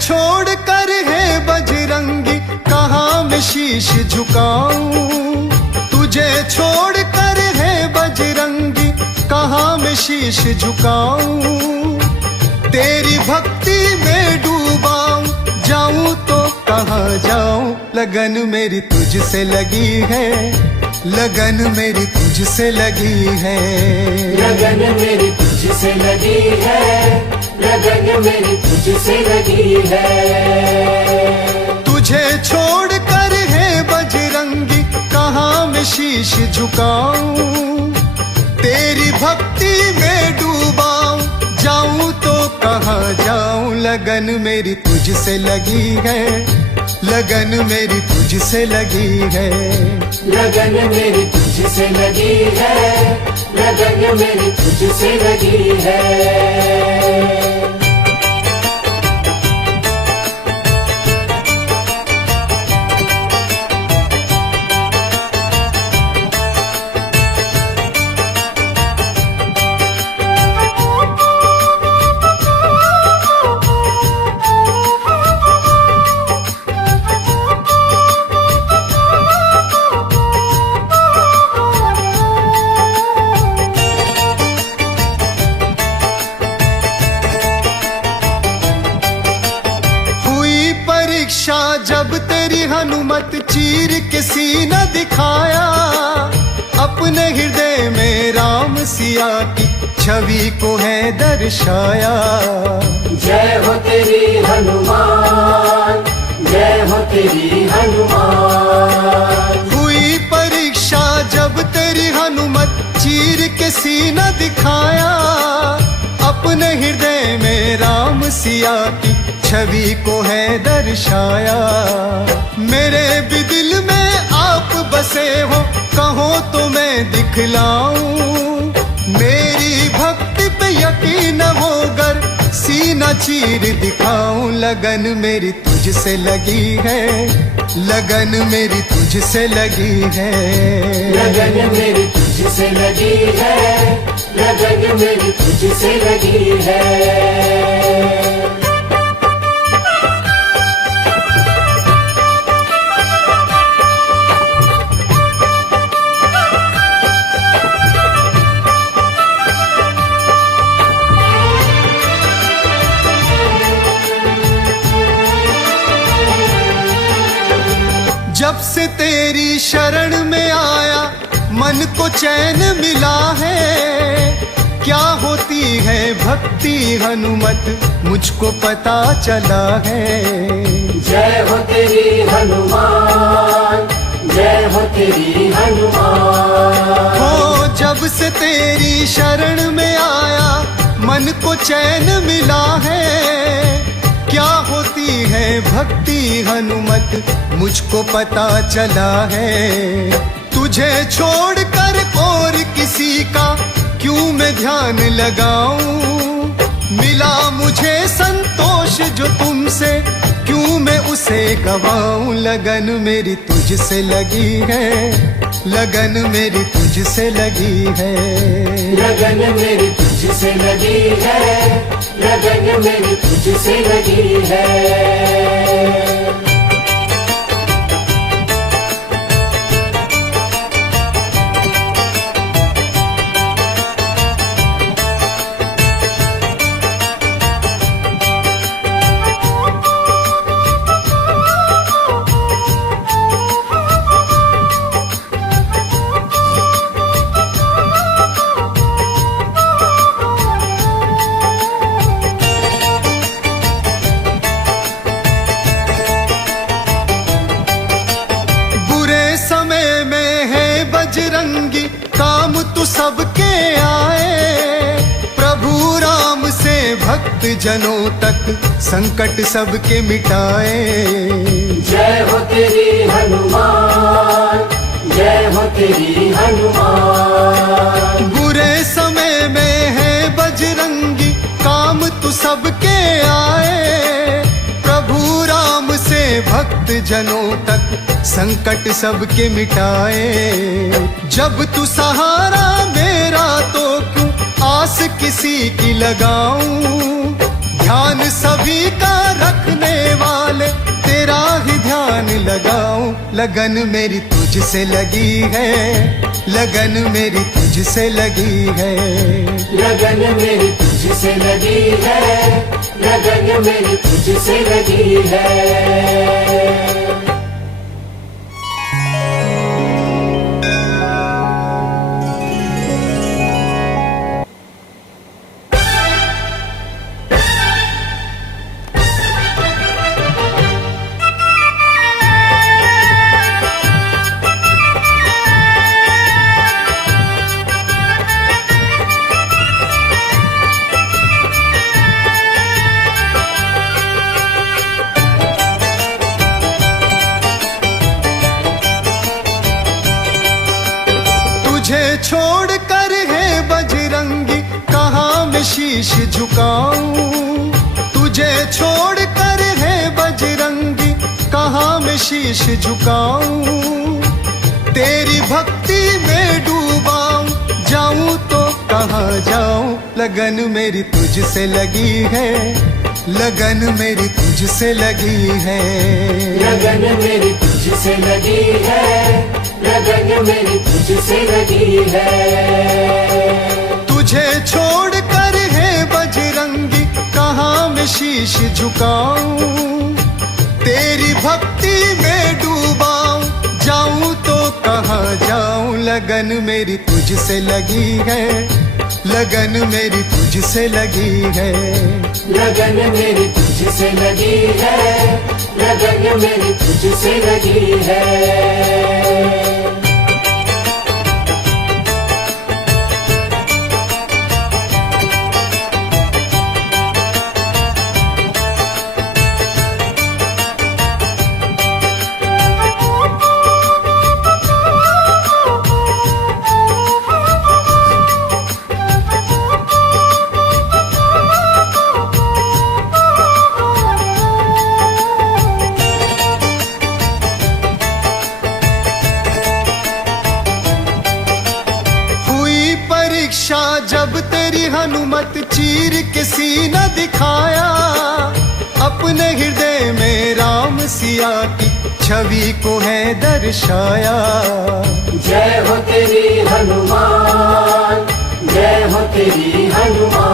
छोड़ कर है बजरंगी कहाँ मैं शीश झुकाऊं। तुझे छोड़ कर है बजरंगी कहाँ मैं शीश झुकाऊं। तेरी भक्ति में डूबाऊं, जाऊं तो कहाँ जाऊं। लगन मेरी तुझसे लगी है, लगन मेरी तुझसे लगी है। लगन मेरी तुझसे लगी है, लगन मेरी तुझसे लगी है। तुझे छोड़ कर है बजरंगी कहाँ मैं शीश झुकाऊं। तेरी भक्ति में डूबाऊं, जाऊं तो कहाँ जाऊं। लगन मेरी तुझसे लगी है, लगन मेरी तुझसे लगी है। लगन मेरी तुझसे लगी है, लगन मेरी तुझसे लगी है। जब तेरी हनुमत चीर के सीना दिखाया, अपने हृदय में राम सिया की छवि को है दर्शाया। जय हो तेरी हनुमान, जय हो तेरी हनुमान। हुई परीक्षा जब तेरी हनुमत चीर के सीना दिखाया, अपने हृदय में राम सिया की छवि को है दर्शाया। मेरे भी दिल में आप बसे हो, कहो तो मैं दिखलाऊं। मेरी भक्ति पे यकीन होकर सीना चीर दिखाऊं। लगन मेरी तुझसे लगी है, लगन मेरी तुझसे लगी है। लगन मेरी तुझसे लगी है, लगन मेरी तुझसे लगी है। जब से तेरी शरण में आया मन को चैन मिला है। क्या होती है भक्ति हनुमत मुझको पता चला है। जय हो तेरी हनुमान, जय हो तेरी हनुमान। हो जब से तेरी शरण में आया मन को चैन मिला है। क्या होती है भक्ति हनुमत मुझको पता चला है। तुझे छोड़कर और किसी का क्यों मैं ध्यान लगाऊं। मिला मुझे संतोष जो तुमसे, क्यों मैं उसे गवाऊं। लगन मेरी तुझसे लगी है, लगन मेरी तुझसे लगी है। लगन मेरी तुझसे लगी है, लगन मेरी तुझसे लगी है। बजरंगी काम तू सबके आए। प्रभु राम से भक्त जनों तक संकट सबके मिटाए। जय हो तेरी हनुमान, जय हो तेरी हनुमान। बुरे समय में है बजरंगी काम तू सबके आए। प्रभु राम से भक्त जनों तक संकट सबके मिटाए। जब तू सहारा मेरा तो क्यों आस किसी की लगाऊं। ध्यान सभी का रखने वाले, तेरा ही ध्यान लगाऊं। लगन मेरी तुझसे लगी है, लगन मेरी तुझसे लगी है। लगन मेरी तुझसे लगी है, लगन मेरी तुझसे लगी है। तुझे छोड़ कर है बजरंगी, कहाँ मैं शीश झुकाऊं। तुझे छोड़ कर है बजरंगी, कहाँ मैं शीश झुकाऊं। तेरी भक्ति में डूबाऊं, जाऊं तो कहाँ जाऊं। लगन मेरी तुझसे लगी है, लगन मेरी तुझसे लगी है। लगन मेरी तुझसे लगी है, लगन मेरी तुझसे लगी है। तुझे छोड़ कर है बजरंगी, कहाँ मैं शीश झुकाऊं। तेरी भक्ति में डूबाऊं, जाऊं तो कहाँ जाऊं। लगन मेरी तुझसे लगी है, लगन मेरी तुझसे लगी है। लगन मेरी तुझसे लगी है, लगन मेरी तुझसे लगी है। परीक्षा जब तेरी हनुमत चीर के सीना दिखाया, अपने हृदय में राम सिया की छवि को है दर्शाया। जय हो तेरी हनुमान, जय हो तेरी हनुमान।